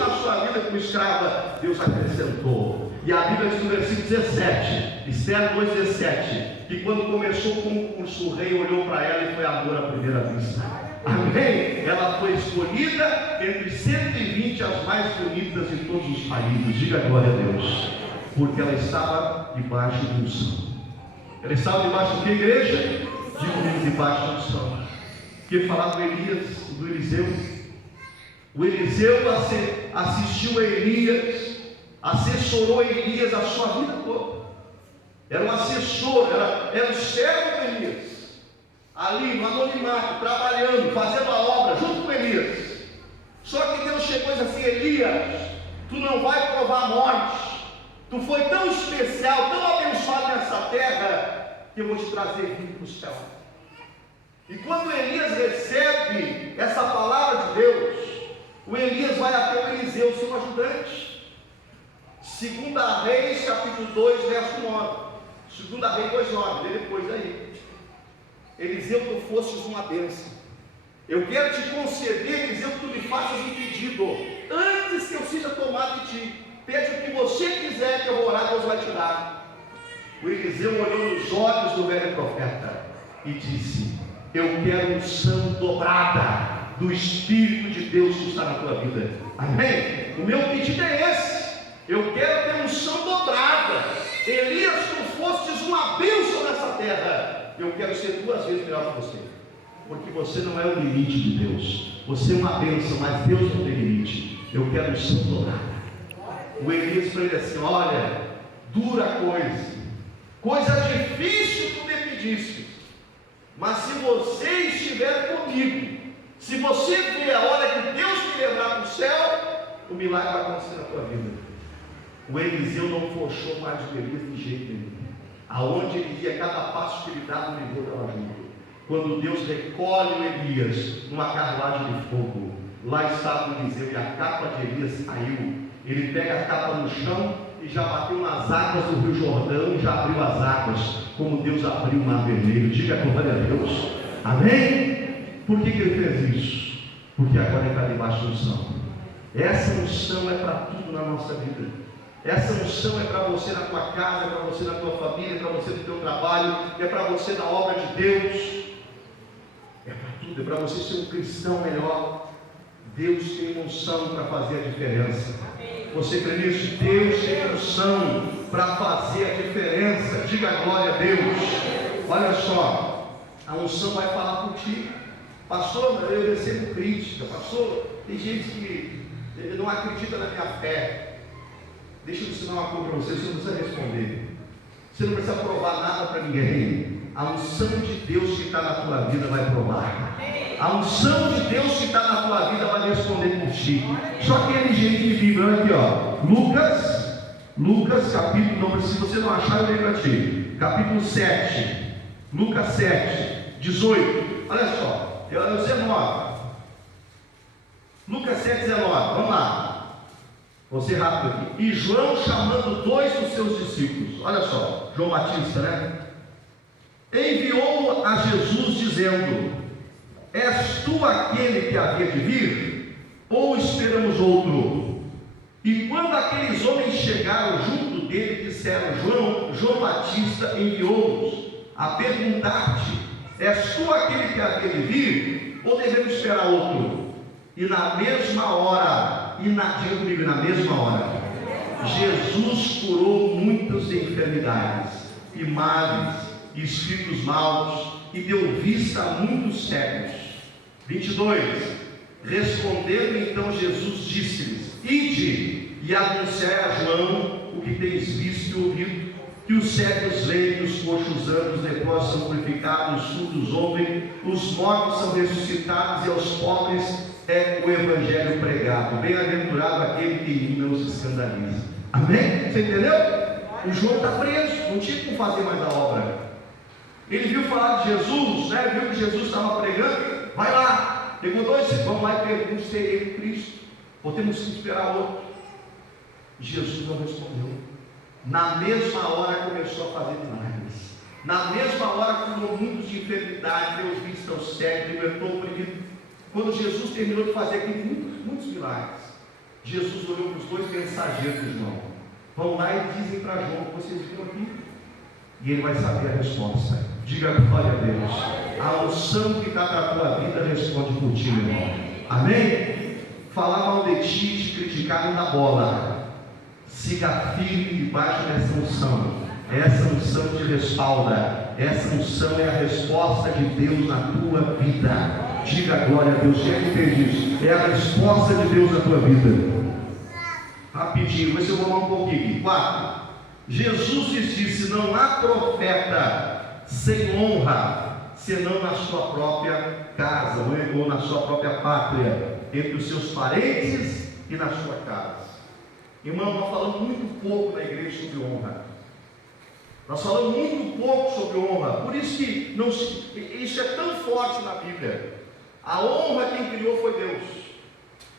na sua vida como escrava, Deus acrescentou. E a Bíblia diz no versículo 17, Esther 2,17, que quando começou o concurso, o rei olhou para ela e foi amor à primeira vista. Amém? Ela foi escolhida entre 120 as mais bonitas de todos os países. Diga glória a Deus. Porque ela estava debaixo de unção. Ela estava debaixo de que, igreja? Diga comigo, debaixo de unção. Que falar do Elias, do Eliseu. O Eliseu assistiu a Elias, assessorou Elias a sua vida toda. Era um assessor, era o servo de Elias. Ali no anonimato, trabalhando, fazendo a obra junto com Elias. Só que Deus chegou e disse assim: Elias, tu não vai provar a morte. Tu foi tão especial, tão abençoado nessa terra, que eu vou te trazer vinho para o céu. E quando Elias recebe essa palavra de Deus, o Elias vai até o Eliseu, seu ajudante. 2 Reis, capítulo 2, verso 9. 2 Reis 2,9, lê depois aí. Eliseu, tu fostes uma bênção. Eu quero te conceder, Eliseu, que tu me faças um pedido. Antes que eu seja tomado de ti, pede o que você quiser que eu vou orar, Deus vai te dar. O Eliseu olhou nos olhos do velho profeta e disse: eu quero unção dobrada do Espírito de Deus que está na tua vida. Amém? O meu pedido é esse. Eu quero ter unção dobrada. Elias, tu fostes uma bênção nessa terra. Eu quero ser 2 vezes melhor que você. Porque você não é o limite de Deus. Você é uma bênção, mas Deus não tem limite. Eu quero unção dobrada. O Elias falou assim: olha, dura coisa difícil tu me pediste, mas se você estiver comigo, se você ver a hora que Deus te levar para o céu, o milagre vai acontecer na tua vida. O Eliseu não forçou mais o Elias de jeito nenhum. Aonde ele ia, cada passo que ele dava, o Eliseu estava junto. Quando Deus recolhe o Elias numa carruagem de fogo, lá estava o Eliseu e a capa de Elias caiu. Ele pega a capa no chão e já bateu nas águas do Rio Jordão e já abriu as águas, como Deus abriu o mar vermelho. Diga glória a Deus. Amém? Por que ele fez isso? Porque agora ele está debaixo da unção. Essa unção é para tudo na nossa vida. Essa unção é para você na tua casa, é para você na tua família, é para você no teu trabalho, é para você na obra de Deus. É para tudo, é para você ser um cristão melhor. Deus tem unção para fazer a diferença. Você crê nisso? Deus tem unção para fazer a diferença. Diga glória a Deus. Olha só, a unção vai falar contigo. Pastor, eu recebo crítica. Pastor, tem gente que não acredita na minha fé. Deixa eu ensinar uma coisa para você, você não precisa responder. Você não precisa provar nada para ninguém. A unção de Deus que está na tua vida vai provar. A unção de Deus que está na tua vida vai responder por ti. Só que ele jeito de Bíblia, olha aqui, ó. Lucas, capítulo, se você não achar, eu leio para ti. Capítulo 7. Lucas 7, 18. Olha só, é o 19. Lucas 7, 19. Vamos lá. Vou ser rápido aqui. E João, chamando 2 dos seus discípulos, olha só, João Batista, né? Enviou a Jesus dizendo: és tu aquele que havia de vir? Ou esperamos outro? E quando aqueles homens chegaram junto dele, disseram: João Batista enviou-nos a perguntar-te: és tu aquele que havia de vir? Ou devemos esperar outro? E na mesma hora, diga comigo, na mesma hora, Jesus curou muitas enfermidades e males e espíritos maus, e deu vista a muitos cegos. 22. Respondendo então Jesus disse-lhes: ide e anunciai a João o que tens visto e ouvido, que os cegos veem, os coxos andam, os leprosos são purificados, os surdos ouvem, os mortos são ressuscitados, e aos pobres é o evangelho pregado. Bem-aventurado aquele que em mim não se escandaliza. Amém? Você entendeu? O João está preso, não tinha como fazer mais a obra. Ele viu falar de Jesus, né? Viu que Jesus estava pregando. Vai lá, pegou 2, vamos lá e pergunta se é ele Cristo, ou temos que esperar outro. Jesus não respondeu. Na mesma hora começou a fazer milagres. Na mesma hora curou muitos de enfermidade, deu vista aos cegos, libertou o oprimido. Quando Jesus terminou de fazer aqui muitos milagres, Jesus olhou para os dois mensageiros, irmão. Vão lá e dizem para João que vocês viram aqui. E ele vai saber a resposta. Diga glória a Deus. A unção que está para a tua vida responde por ti, meu irmão. Amém? Falar mal de ti e te criticar não dá bola. Siga firme debaixo dessa unção. Essa unção te respalda. Essa unção é a resposta de Deus na tua vida. Diga glória a Deus. Quem é que fez isso? É a resposta de Deus na tua vida. Rapidinho, vê se eu vou falar um pouquinho aqui. 4. Jesus lhes disse: não há profeta sem honra, senão na sua própria casa, ou na sua própria pátria, entre os seus parentes e na sua casa. Irmão, nós falamos muito pouco na igreja sobre honra. Nós falamos muito pouco sobre honra. Por isso que isso é tão forte na Bíblia. A honra quem criou foi Deus.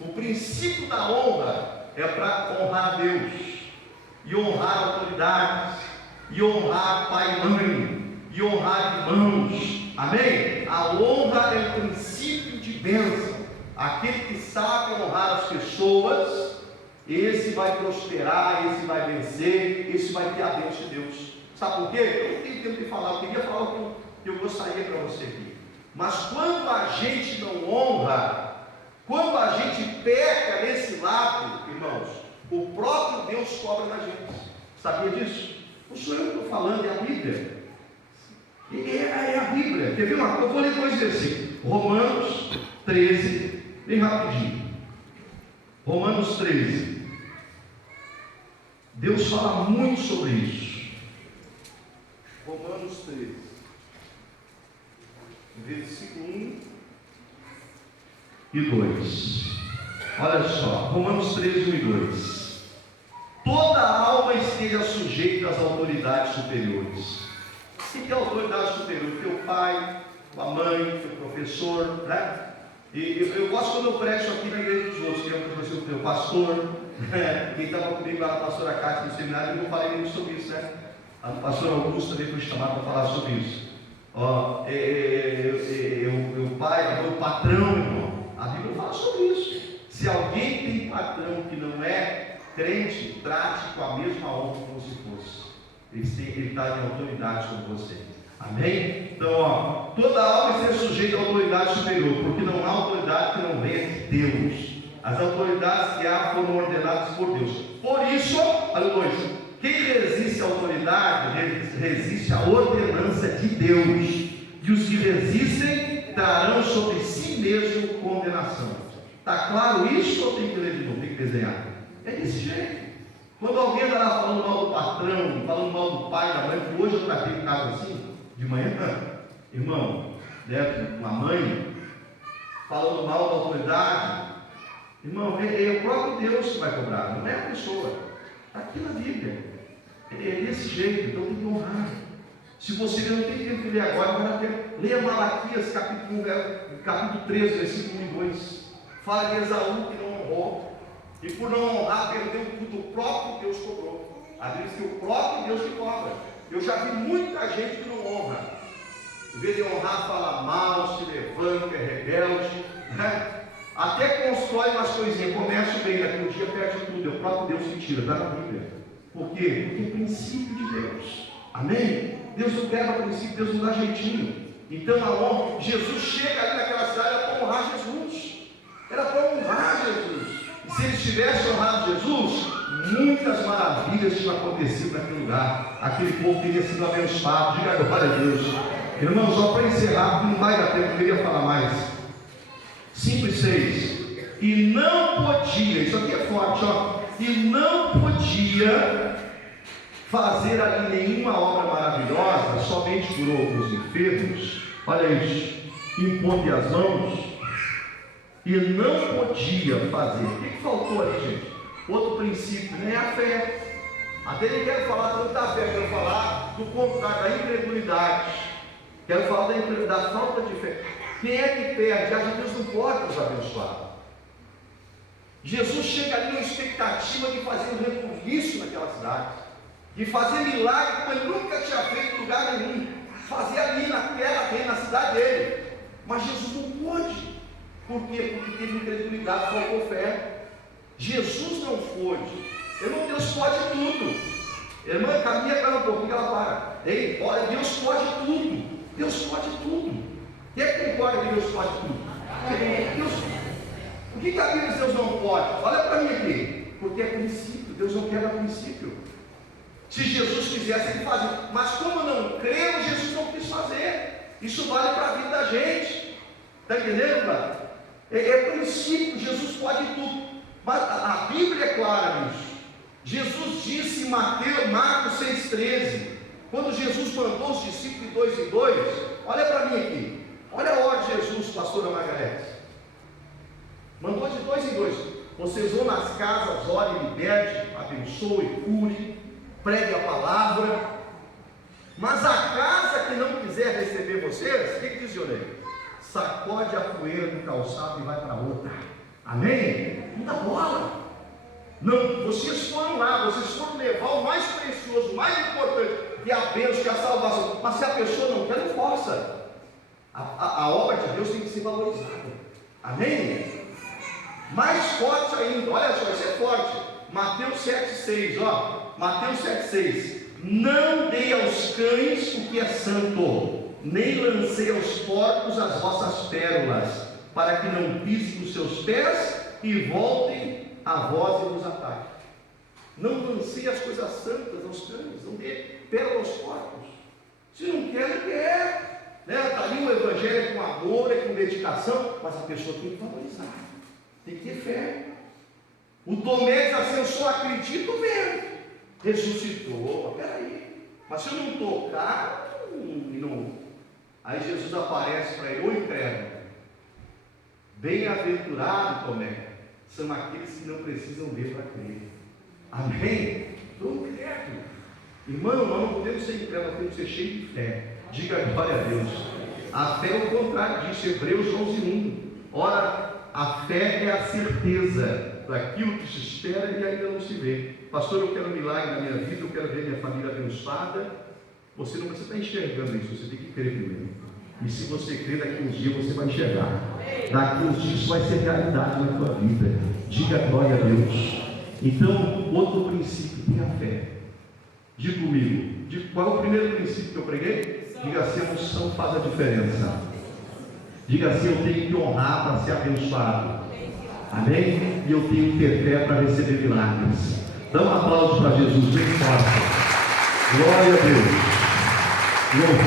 O princípio da honra é para honrar a Deus, e honrar autoridades, e honrar pai e mãe, e honrar irmãos. Amém? A honra é o princípio de bênção. Aquele que sabe honrar as pessoas, esse vai prosperar, esse vai vencer, esse vai ter a bênção de Deus. Sabe por quê? Eu não tenho tempo de falar, eu queria falar o que eu gostaria para você aqui. Mas quando a gente não honra, quando a gente peca nesse lado, irmãos, o próprio Deus cobra da gente. Sabia disso? Não sou eu que estou falando, é a Bíblia. É a Bíblia. Quer ver uma coisa? Eu vou ler 2 versículos. Romanos 13, bem rapidinho. Romanos 13. Deus fala muito sobre isso. Romanos 13, versículo 1 e 2. Olha só, Romanos 13, 1 e 2. Toda alma esteja sujeita às autoridades superiores. O que é autoridade superior? Teu pai, tua mãe, teu professor, né? E eu gosto quando eu prego isso aqui na igreja dos outros, que é o teu pastor, né? Quem estava comigo lá na pastora Cátia no seminário, eu falei muito sobre isso, né? A pastora Augusta também foi chamada para falar sobre isso. Ó, meu pai, meu patrão, irmão. A Bíblia fala sobre isso. Se alguém tem patrão que não é crente, trate com a mesma honra como se fosse. Ele está em autoridade sobre você. Amém? Então, ó, toda alma é ser sujeita à autoridade superior, porque não há autoridade que não venha de Deus. As autoridades que há foram ordenadas por Deus. Por isso, olha o 2. Quem resiste à autoridade, resiste à ordenança de Deus. E os que resistem trarão sobre si mesmo condenação. Está claro isso ou tem que ler de novo? Tem que desenhar? É desse jeito. Quando alguém está lá falando mal do patrão, falando mal do pai, da mãe, que hoje eu tratei em casa assim, de manhã, irmão, né, uma mãe, falando mal da autoridade, irmão, é o próprio Deus que vai cobrar, não é a pessoa. Está aqui na Bíblia. É desse jeito, então tem que honrar. Se você não tem tempo de ler agora, leia Malaquias, capítulo 13, versículo 1 e 2. Fala de Esaú que não honrou, e por não honrar, perdeu tudo, o próprio Deus cobrou. A Bíblia diz que o próprio Deus te cobra. Eu já vi muita gente que não honra. Em vez de honrar, fala mal, se levanta, é rebelde, né? Até constrói umas coisinhas, começa bem, daqui um dia perde tudo. É o próprio Deus que tira, está na Bíblia. Por quê? Porque é princípio de Deus. Amém? Deus não quebra princípio, Deus não dá jeitinho. Então a honra, Jesus chega ali naquela cidade, era para honrar Jesus. Era para honrar Jesus. E se eles tivessem honrado Jesus, muitas maravilhas tinham acontecido naquele lugar. Aquele povo teria sido abençoado. Diga glória a Deus. Irmão, só para encerrar, não vai dar tempo, eu queria falar mais. 5 e 6. E não podia, isso aqui é forte, ó. E não podia fazer ali nenhuma obra maravilhosa, somente curou os enfermos. Olha isso, impondo as mãos. E não podia fazer. O que faltou ali, gente? Outro princípio, né? É a fé. Até nem quero falar tanto da fé, quero falar do contrário, da incredulidade. Quero falar da falta de fé. Quem é que perde? Deus não pode nos abençoar. Jesus chega ali na expectativa de fazer um rebuliço naquela cidade, de fazer milagre que ele nunca tinha feito em lugar nenhum, fazer ali na terra dele, na cidade dele. Mas Jesus não pôde. Por quê? Porque teve incredulidade, faltou fé. Jesus não foi. Irmão, Deus pode tudo. Irmã, caminha para um pouquinho que ela para. Ei, olha, Deus pode tudo. Deus pode tudo. Quem é que concorda que Deus pode tudo? Deus, o que a Bíblia diz Deus não pode? Olha para mim aqui. Porque é princípio. Deus não quebra princípio. Se Jesus quisesse, ele fazia. Mas como não creu, Jesus não quis fazer. Isso vale para a vida da gente. Está entendendo, cara? É princípio. Jesus pode tudo. Mas a Bíblia é clara nisso. Jesus disse em Marcos 6,13, quando Jesus mandou os discípulos de 2 em 2, olha para mim aqui, olha a ordem de Jesus, pastora Margarete, mandou de 2 em 2, vocês vão nas casas, orem, liberte, abençoe, cure, pregue a palavra, mas a casa que não quiser receber vocês, o que diz Jonei? Sacode a poeira do calçado e vai para outra. Amém? Não dá bola. Não, vocês foram lá, vocês foram levar o mais precioso, o mais importante, que é a bênção, que é a salvação. Mas se a pessoa não quer, não força. A obra de Deus tem que ser valorizada. Amém? Mais forte ainda, olha só, isso é forte. Mateus 7,6, ó. Mateus 7,6. Não dê aos cães o que é santo, nem lancei aos porcos as vossas pérolas, para que não pisem os seus pés e voltem a voz e nos ataque. Não lancei as coisas santas aos cães, não dê pérola aos porcos. Se não quer, não quer. Está ali o evangelho é com amor, é com dedicação, mas a pessoa tem que valorizar, tem que ter fé. O Tomé diz assim: eu só acredito vendo. Ressuscitou, peraí, mas se eu não tocar, não. Aí Jesus aparece para ele: ô incrédulo, bem-aventurado Tomé, são aqueles que não precisam ver para crer. Amém? Estou incrédulo. Irmão, nós não podemos ser incrédulos, nós temos que ser cheios de fé. Diga glória a Deus. A fé é o contrário disso, Hebreus 11:1. Ora, a fé é a certeza daquilo que se espera e ainda não se vê. Pastor, eu quero um milagre na minha vida, eu quero ver minha família abençoada. Você não precisa estar enxergando isso, você tem que crer primeiro. E se você crer, daqui uns dias você vai enxergar. Daqui uns dias isso vai ser realidade na tua vida. Diga glória a Deus. Então, outro princípio, tenha fé. Diga comigo, qual é o primeiro princípio que eu preguei? Diga assim: a unção faz a diferença. Diga assim: eu tenho que honrar para ser abençoado. Amém? E eu tenho que ter fé para receber milagres. Dá um aplauso para Jesus bem forte. Glória a Deus.